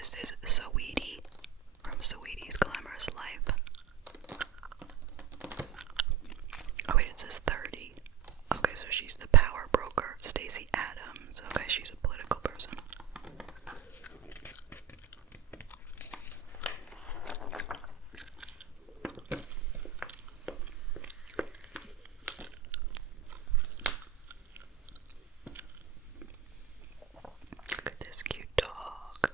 This is Saweetie from Saweetie's Glamorous Life. Oh wait, it says 30. Okay, so she's the power broker, Stacey Adams. Okay, she's a political person. Look at this cute dog.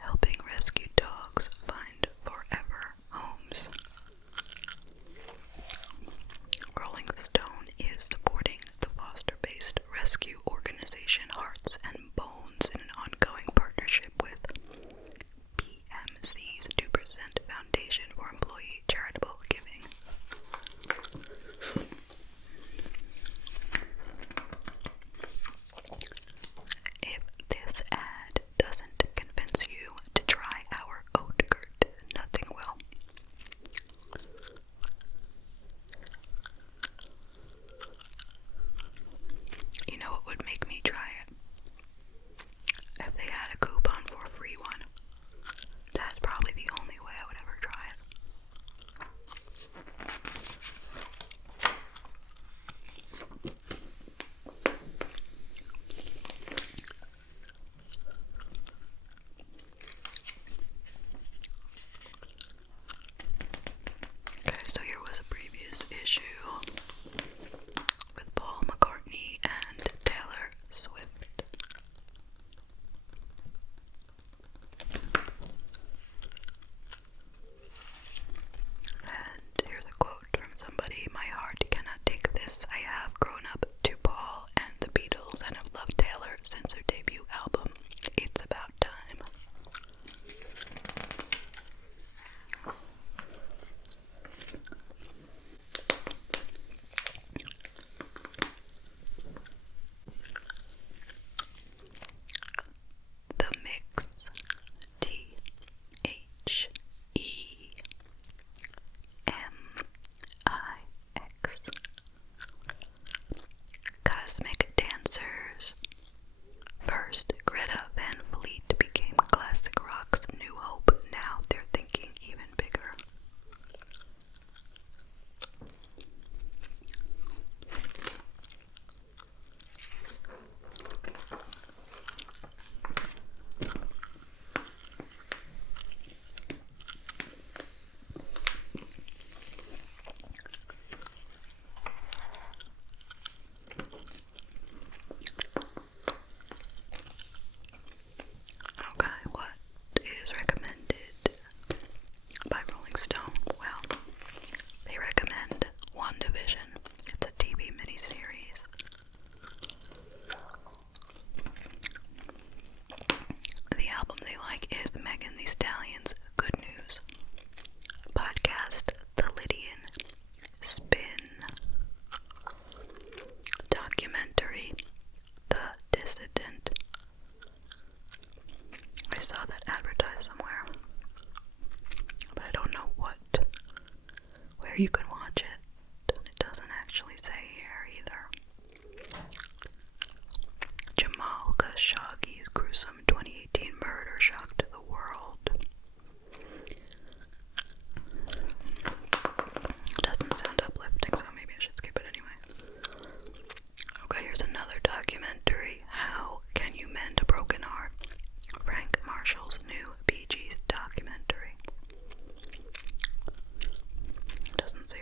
Helping rescue dogs find forever homes. Rolling Stone is supporting the foster-based rescue organization Hearts and Bones in an ongoing partnership with PMC's 2% Foundation for Employee Charitable Giving. If this ad doesn't convince you to try our oat gurt, nothing will. You know what would make me try it? If they had a coupon for a free one. That's probably the only way I would ever try it. Okay, so here was a previous issue with Paul McCartney and Taylor Swift. And here's a quote from somebody: "My heart cannot take this. I have grown up to Paul and the Beatles and have loved Taylor since her debut album. It's about time." The Mix, THEMIX, Cosmic Dancers. First, Greta Van Fleet became classic rock's new hope. Now they're thinking even bigger. Okay, what is recommended by Rolling Stone? Well, they recommend WandaVision. It's a TV miniseries. The album they like is Megan Thee Stallion's Good News. Podcast The Lydian. Spin. Documentary The Dissident. I saw that advertised somewhere, but I don't know where you can watch it. It doesn't actually say here either. Jamal Khashoggi's gruesome 2018 murder shocked the world. Doesn't sound uplifting, so maybe I should skip it anyway. Okay, here's another documentary. How Can You Mend a Broken Heart? Frank Marshall's new Bee Gees documentary. Doesn't say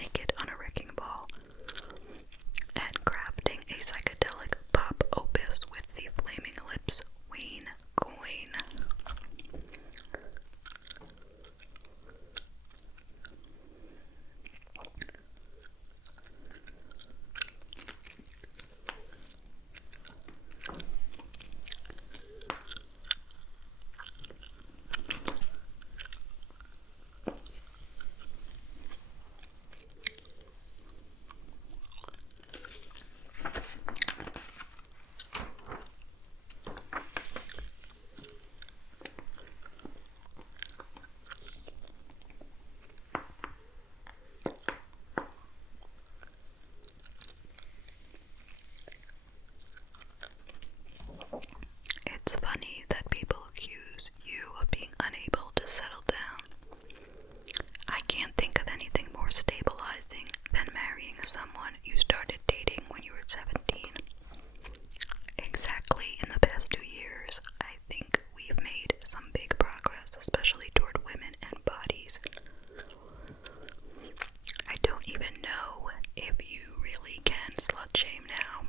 naked on a wrecking ball and crafting a psychedelic pop opus with the Flaming Lips Wayne Coyne. It's funny that people accuse you of being unable to settle down. I can't think of anything more stabilizing than marrying someone you started dating when you were 17. Exactly in the past 2 years, I think we've made some big progress, especially toward women and bodies. I don't even know if you really can slut shame now.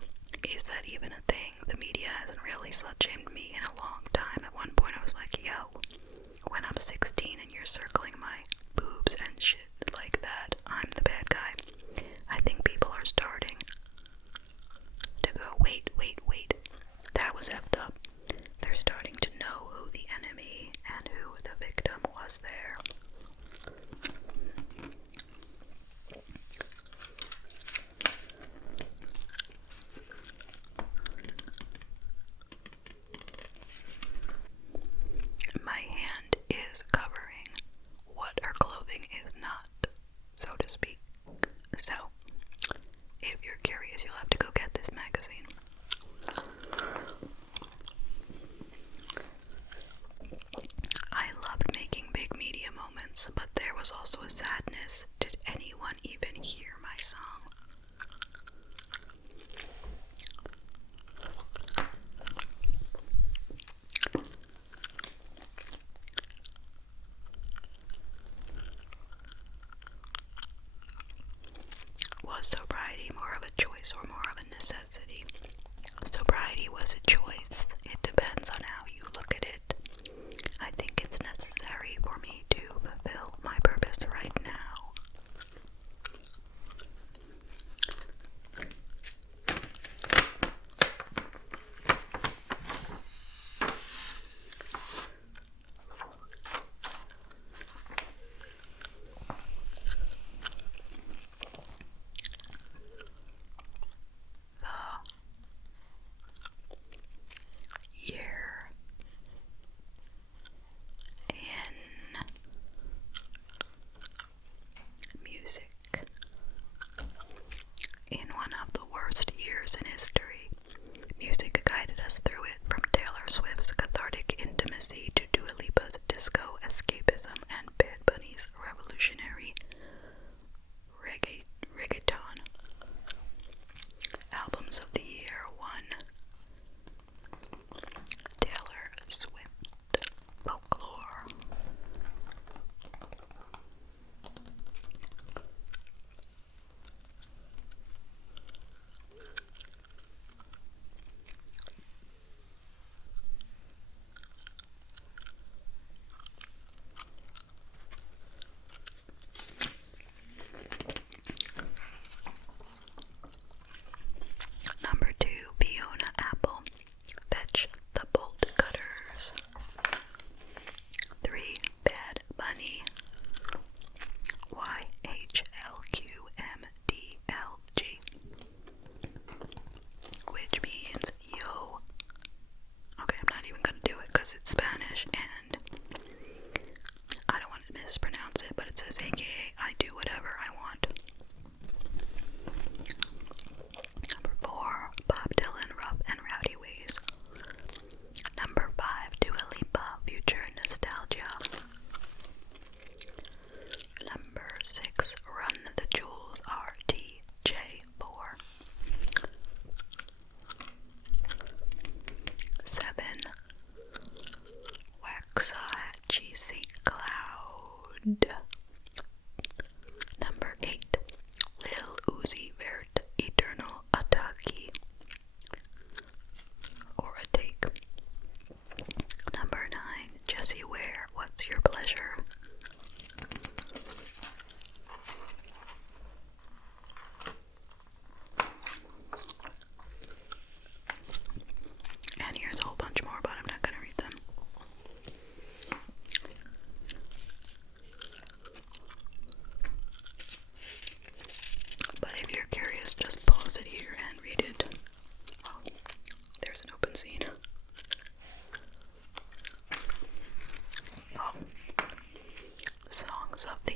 Is that even a thing? The media hasn't really slut shamed me in a long time. At one point I was like, yo, when I'm 16 and you're circling my boobs and shit like that, I'm the bad guy. I think people are starting to go, wait, that was effed up. They're starting to know who the enemy and who the victim was there. My hand is covering what her clothing is not, so to speak. So, if you're curious, you'll have to go get this magazine. I loved making big media moments, but there was also a sadness. Did anyone even hear my song? Was sobriety more of a choice or more of a necessity? Sobriety was a choice. It depends on how you look at it. I think it's necessary for me to fulfill my purpose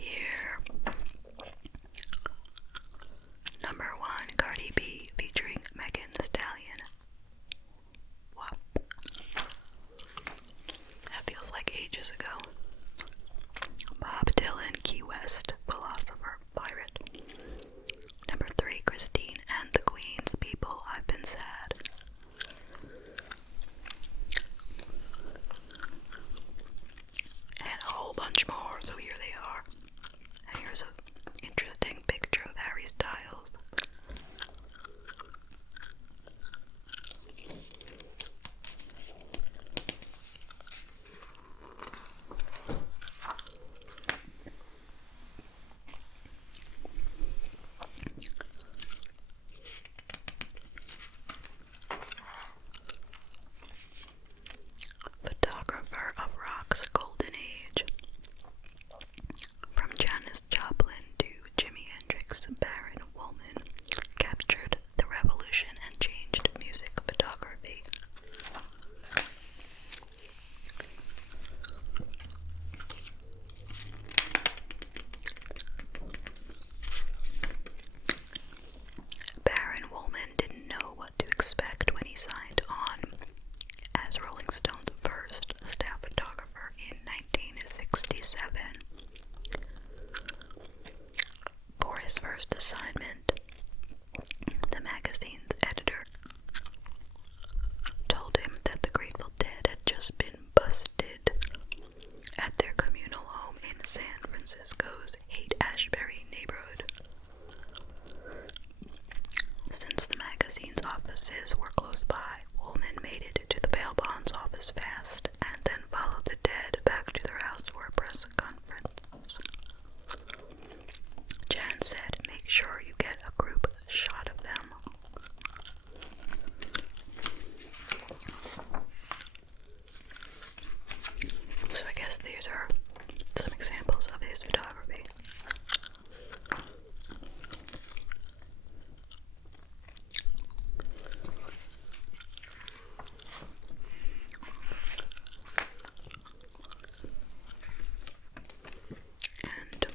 year. Number 1, Cardi B featuring Megan Thee Stallion. Wop. That feels like ages ago. Bob Dylan, Key West, Philosopher, Pirate. Number 3, Christine and the Queens, People, I've Been Sad. And a whole bunch more, so here they are. And here's an interesting picture of Harry Styles. Photographer of rock's golden age. From Janis Joplin to Jimi Hendrix, Baron Woolman captured the revolution and changed music photography. Baron Woolman didn't know what to expect when he signed on as Rolling Stone's first staff photographer in 1967. For his first assignment, the magazine's editor told him that the Grateful Dead had just been busted at their communal home in San Francisco's Haight-Ashbury neighborhood. Since the magazine's offices were close by, Woolman made it to the bail bonds office fast and then followed the Dead back to their house for a press conference. Jan said, "Make sure you get a group shot of them." So I guess these are some examples of his photography. And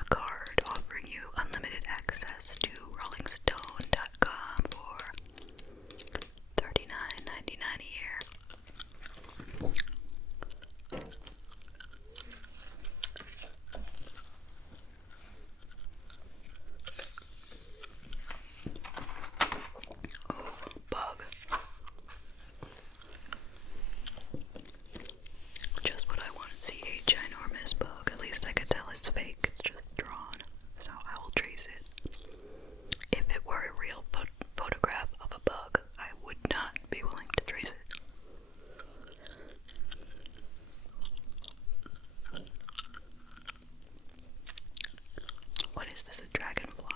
a card offering you unlimited access to rollingstone.com for $39.99 a year. Oh, bug. Just what I want to see, a ginormous bug. At least I could tell it's fake, it's just drawn. So I will trace it. If it were a real photograph of a bug, I would not be willing to trace it. What is this, a dragonfly?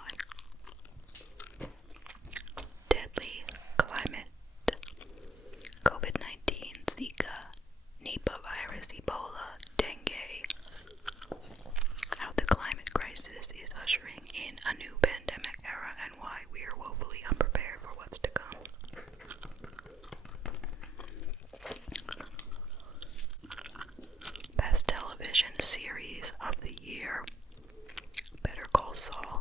Deadly climate. COVID-19, Zika, Nipah virus, Ebola, dengue. How the climate crisis is ushering in a new pandemic era and why we are woefully unprepared for what's to come. Best television series of the year: Better Call Saul.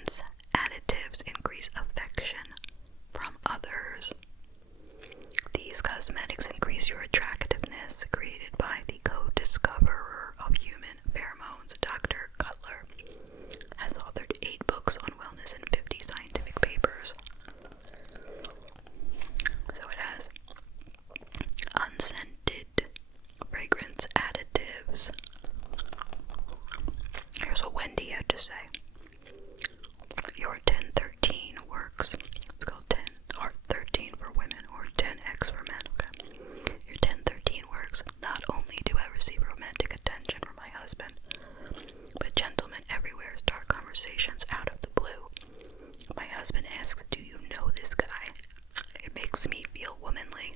fragrance additives increase affection from others. These cosmetics increase your attractiveness, created by the co-discoverer of human pheromones, Dr. Cutler, has authored 8 books on wellness and 50 scientific papers. So it has unscented fragrance additives. Here's what Wendy had to say. Your 1013 works. Let's go 10 or 13 for women, or 10x for men. Okay. Your 1013 works. Not only do I receive romantic attention from my husband, but gentlemen everywhere start conversations out of the blue. My husband asks, "Do you know this guy?" It makes me feel womanly.